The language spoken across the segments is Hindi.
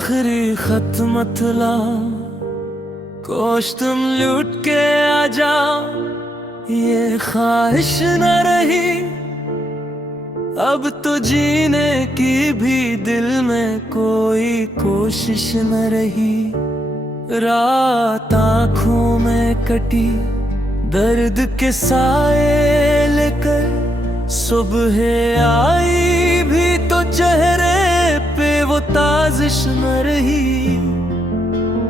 आखिरी खत मतला, कोश तुम लूट के आ जाओ। ये ख्वाहिश न रही अब तो जीने की भी, दिल में कोई कोशिश न रही। रात आँखों में कटी दर्द के साए लेकर, सुबह आई भी तो चेहरे पे वो ताजिश न रही।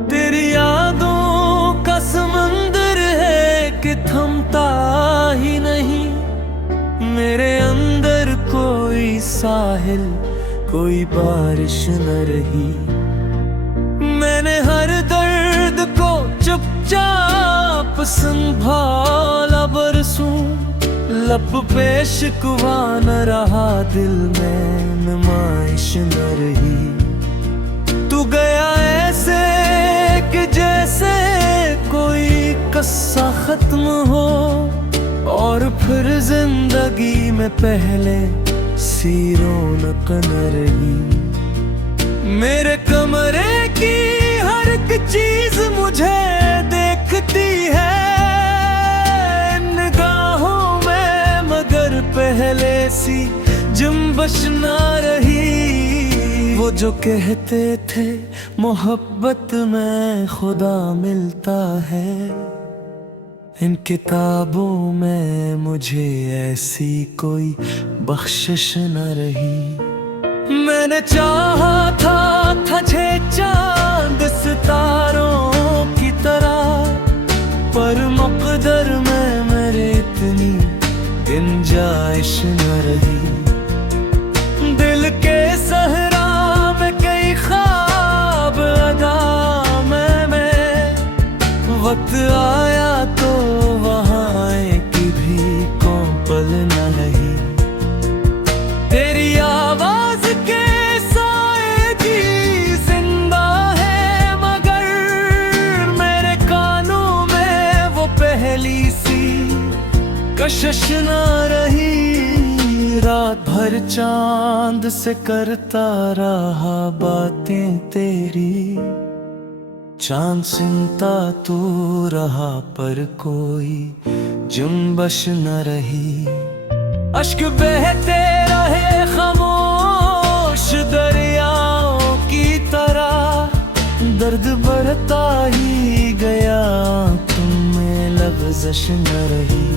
तेरी यादों का समंदर है कि थमता ही नहीं, मेरे अंदर कोई साहिल कोई बारिश न रही। मैंन हर दर्द को चुपचाप संभाला बरसूं, लब पे शिकवा न रहा, दिल में नुमाइश न रही। तू गया ऐसे कि जैसे कोई किस्सा खत्म हो, और फिर जिंदगी में पहले सी रौनक न रही। मेरे कमरे की हर एक चीज मुझे देखती है निगाहों में, मगर पहले सी जुम्बश ना रही। वो जो कहते थे मोहब्बत में खुदा मिलता है, इन किताबों में मुझे ऐसी कोई बख्शिश न रही। मैंने चाहा था छे चांद सितारों की तरह, पर मुक़द्दर में मेरे इतनी गुंजाइश न रही। दिल के सहरा में कई ख्वाब अदा में, वक्त आया तो वहाँ की भी कोपल न रही। तेरी आवाज के साए की जिंदा है, मगर मेरे कानों में वो पहली सी कशिश न रही। रात भर चांद से करता रहा बातें तेरी, चांद सुनता तू रहा पर कोई जुम्बश न रही। अश्क बहते रहे खामोश दरियाओं की तरह, दर्द बढ़ता ही गया तुम्हें लफ्ज़श न रही।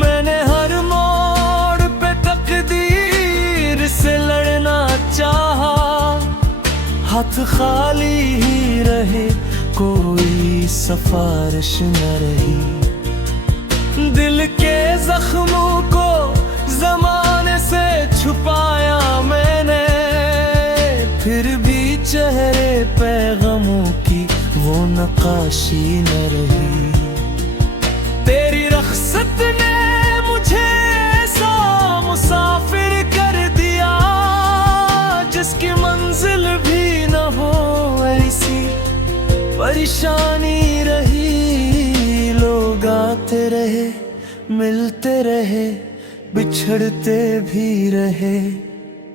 मैंने हर मोड़ पे तकदीर से लड़ना चाहा, हाथ खाली ही रहे कोई सफारिश न रही। दिल के जख्मों को ज़माने से छुपाया मैंने, फिर भी चेहरे पे गमों की वो नक्काशी न रही। तेरी रख्सत ने मुझे ऐसा मुसाफिर कर दिया, जिसकी मंजिल भी न हो ऐसी परेशानी रही। लोग आते रहे मिलते रहे बिछड़ते भी रहे,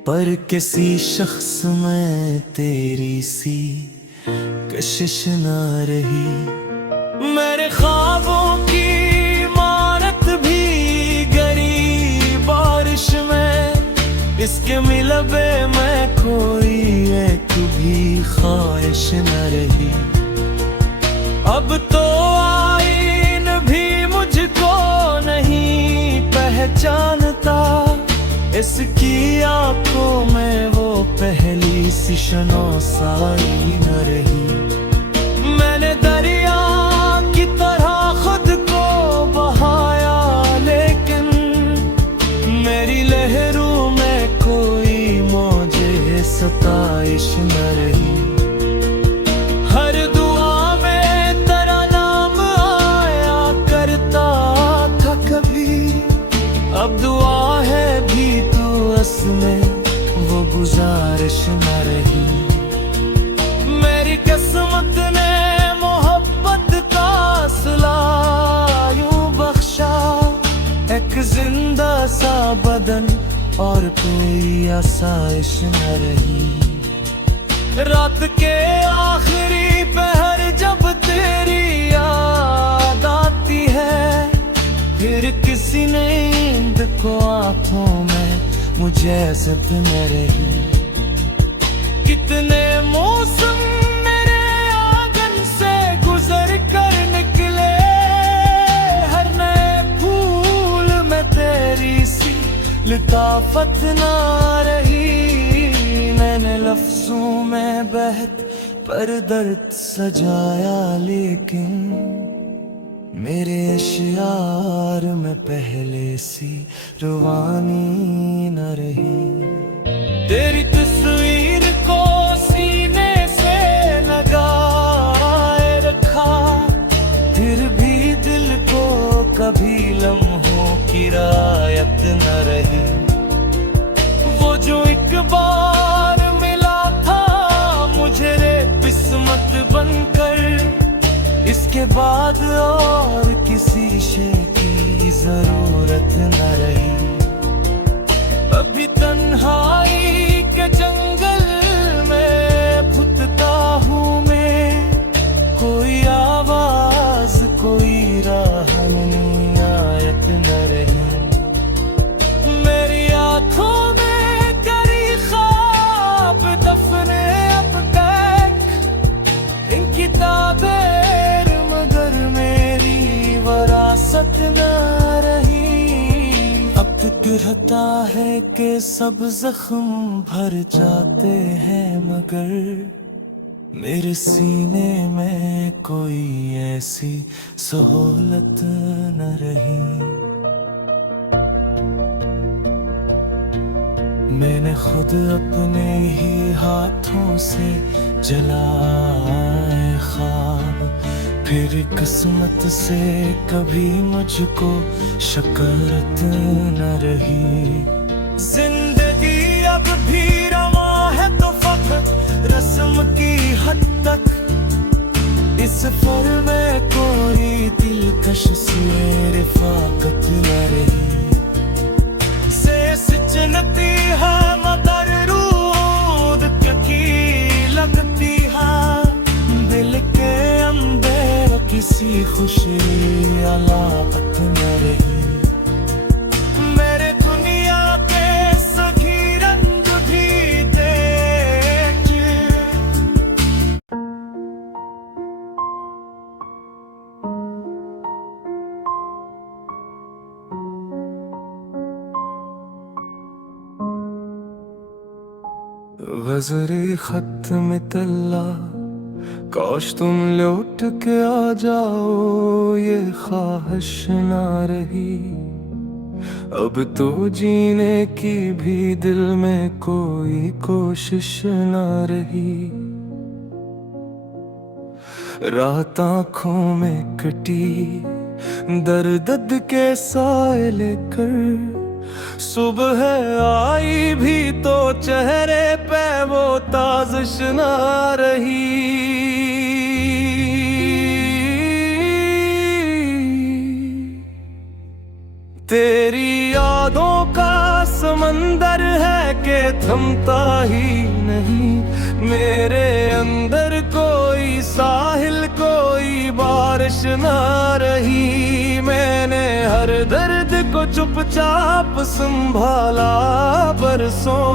पर किसी शख्स में तेरी सी कशिश न रही। मेरे ख्वाबों की इमारत भी गिरी बारिश में, इसके मिलबे में कोई एक भी ख्वाहिश न रही। अब तो आईन भी मुझको नहीं पहचानता, इसकी आंखों में वो पहली सी शनासाई न रही। मैंने दरिया की तरह खुद को बहाया, लेकिन मेरी लहरों में कोई मौजे सताइश न रही। हर दुआ में तेरा नाम आया करता था कभी, अब दुआ है भी तू असमें वो गुजारिश न रही। मेरी किस्मत ने मोहब्बत का सिला यूं बख्शा, एक जिंदा सा बदन और कोई आसाइश न रही। रात के आखिरी पहर जब तेरी याद आती है, फिर किसी नींद को आंखों में मुझे सत न रही। कितने मौसम मेरे आंगन से गुजर कर निकले, हर नए फूल में तेरी सी लताफत ना रही। मैंने लफ्जों में बहत पर दर्द सजाया, लेकिन मेरे अश्यार में पहले सी रुवानी न रही। तेरी तस्वीर को सीने से लगाए रखा, फिर भी दिल को कभी लम्हों की रायत न रही। वो जो एक बार मिला था मुझे रे किस्मत बनकर, इसके बाद और किसी शय की जरूरत न रही। अभी तन्हाई के जंगल में फुटता हूँ मैं, कोई आवाज कोई राह नहीं आयत न रही। मेरी आंखों में करी ख्वाब दफने अब तक, इन किताबें मगर मेरी वरासत न रही। अब तक रहता है कि सब जख्म भर जाते हैं, मगर मेरे सीने में कोई ऐसी सहूलत न रही। मैंने खुद अपने ही हाथों से जलाए ख्वाब, फिर किस्मत से कभी मुझको शकरत न रही। जिंदगी अब भी रवा है तो फकत रस्म की हद तक, इस फर में कोई दिलकश सी रिफाकत न रही। सिचनती है मगर रूद की लगती है, दिल के अंदर किसी खुशी अलाकत न रही। मेरे दुनिया के सभी रंग भी देख, वज़रे खत में तल्ला काश तुम लौट के आ जाओ, ये ख्वाहिश ना रही। अब तो जीने की भी दिल में कोई कोशिश ना रही। रात आँखों में कटी दर्द के साए लेकर, सुबह आई भी तो चेहरे पे वो ताज़िश ना रही। तेरी यादों का समंदर है कि थमता ही नहीं, मेरे अंदर कोई साहिल कोई बारिश ना रही। मैंने हर दर्द को चुपचाप संभाला बरसों,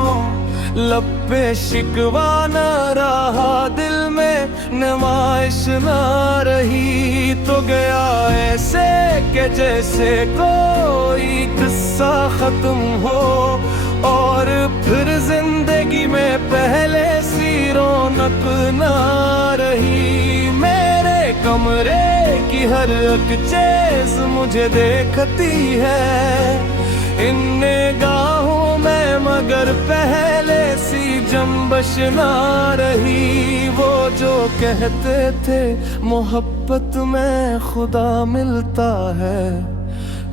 लब पे शिकवा न रहा, दिल में नुमाइश ना रही। तो गया ऐसे कि जैसे कोई किस्सा खत्म हो, और फिर जिंदगी में पहले सी रौनक ना रही। मेरे कमरे की हर एक चीज मुझे देखती है इन निगाहों में, मगर पहले सी जंबश ना रही। वो जो कहते थे मोहब्बत में खुदा मिलता है,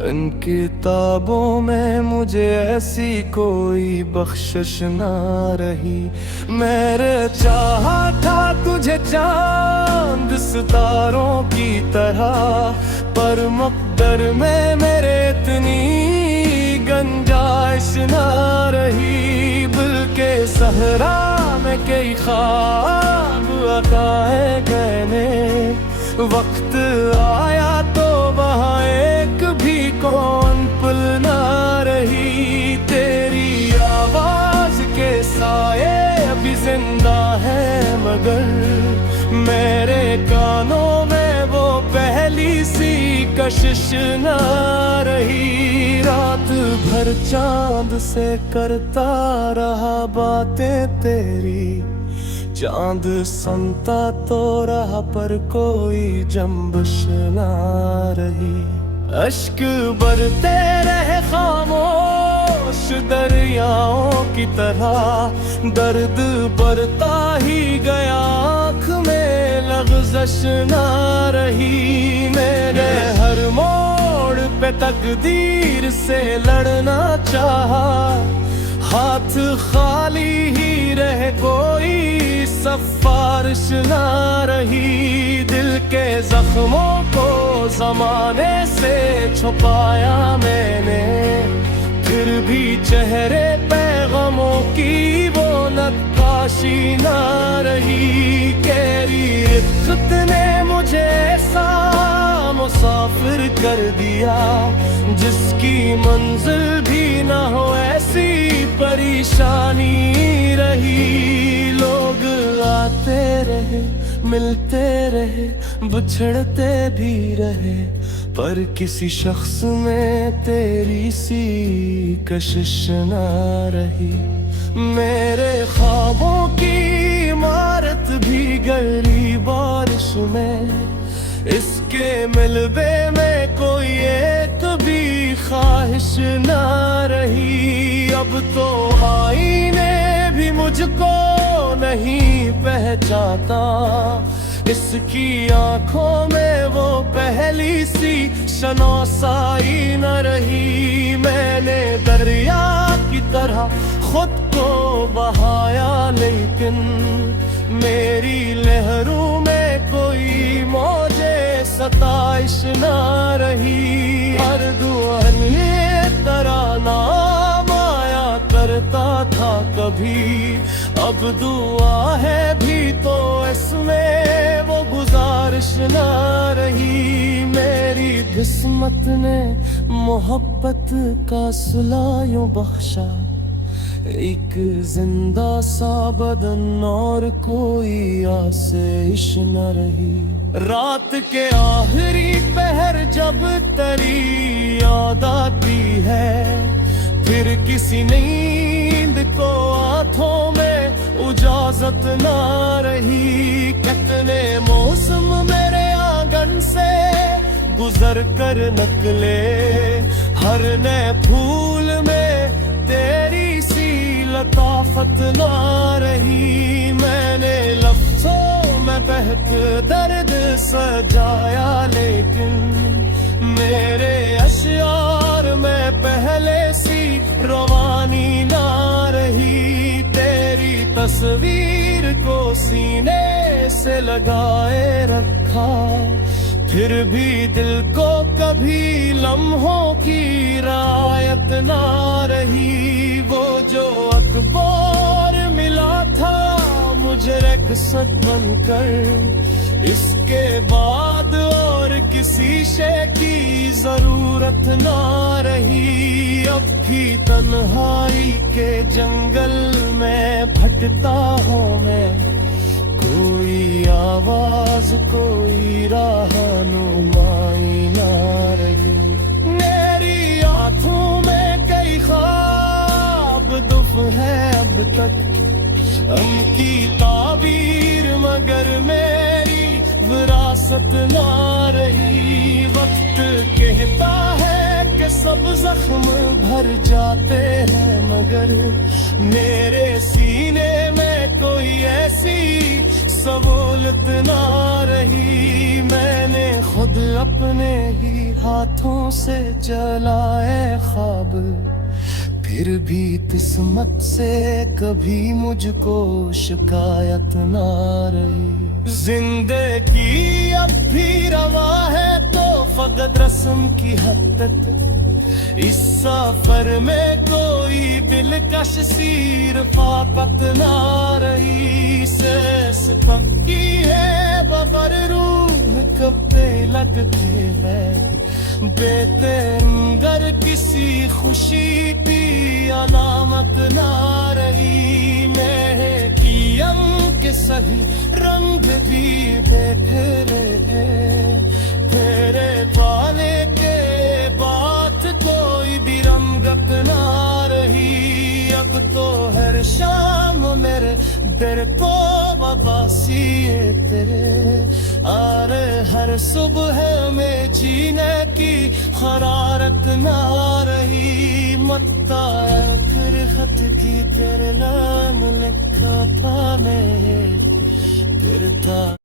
इन किताबों में मुझे ऐसी कोई बख्शिश ना रही। मेरे चाहा था तुझे चांद सितारों की तरह, पर मकदर में मेरे इतनी गंजाइश ना रही, बल्कि सहरा में कई ख्वाब अकाए गए। वक्त आया तो वहाँ एक भी कौन पुल ना रही, तेरी आवाज के साए अभी जिंदा है, मगर मेरे कानों में वो पहली सी कशिश ना रही। रात भर चांद से करता रहा बातें तेरी, चांद सुनता तो रहा पर कोई जंबश ना रही। अश्क बरते रहे खामोश दरियाओं की तरह, दर्द बरता ही गया, आँख में लग़ज़श ना रही। मेरे हर मोड़ पे तकदीर से लड़ना चाहा, हाथ खाली ही रहे कोई सफारिश ना रही। दिल के जख्मों को ज़माने से छुपाया मैंने, फिर भी चेहरे पे गमों की वो नक्काशी ना रही। केरी इफ़्त ने मुझे ऐसा मुसाफिर कर दिया, जिसकी मंजिल भी ना हो ऐसी परेशानी रही। लोग आते रहे, मिलते रहे, बिछड़ते भी रहे, पर किसी शख्स में तेरी सी कशिश ना रही। मेरे ख्वाबों की इमारत भी गिरी बारिश में, इसके मिलबे में कोई एक भी ख्वाहिश ना रही। अब तो आईने भी मुझको नहीं पहचानता, इसकी आंखों में वो पहली सी शनासाई न रही। मैंने दरिया की तरह खुद को बहाया, लेकिन मेरी लहरों में कोई मौजे सताइश ना रही। हर दुआन ये तराना माया करता था कभी, अब दुआ है भी तो इसमें वो गुजारिश ना रही। मेरी किस्मत ने मोहब्बत का सुला यूं बख्शा, एक जिंदा सा बदन और कोई आसेश न रही। रात के आखिरी पहर जब तेरी याद आती है, फिर किसी नींद को आंखों में इजाजत ना रही। कितने मौसम मेरे आंगन से गुजर कर निकले, हर नए फूल में तेरी सी लताफत ना रही। मैंने लफ्जों में बहक दर्द सजाया, लेकिन मेरे अश्यार में पहले सी रवानी ना रही। तेरी तस्वीर को सीने से लगाए रखा, फिर भी दिल को कभी लम्हों की रायत ना रही। वो जो अखबार मिला था मुझे रक्सत बनकर, इसके बाद और किसी शय की जरूरत ना रही। अब भी तन्हाई के जंगल में भटकता हूँ मैं, कोई आवाज कोई रहनुमाई ना रही। मेरी आँखों में कई ख्वाब दुफ है अब तक, हम की ताबीर मगर मेरी विरासत ना रही। वक्त कहता है कि सब जख्म भर जाते हैं, मगर मेरे सीने में कोई ऐसी सहूलत ना रही। मैंने खुद अपने ही हाथों से जलाए ख्वाब, फिर भी किस्मत से कभी मुझको शिकायत ना रही। जिंदगी अब भी रवा है तो फकत रस्म की हद तक इस सफर में कोई दिलकश सीर फाकत ना रही सेस पक्की है बबर रूह कब्बे लगते हैं बेतेंगर किसी खुशी की अलामत ना रही मैं कियम के सही रंग भी बिखरे हैं तेरे पाले के बात कोई भी रंगत ना रही अब तो हर शाम मेरे दिल को वबासी तेरे अरे हर सुबह में जीने की हरारत ना रही मत्ता आखिर खत की तेरे नाम लिखा था मैं फिर था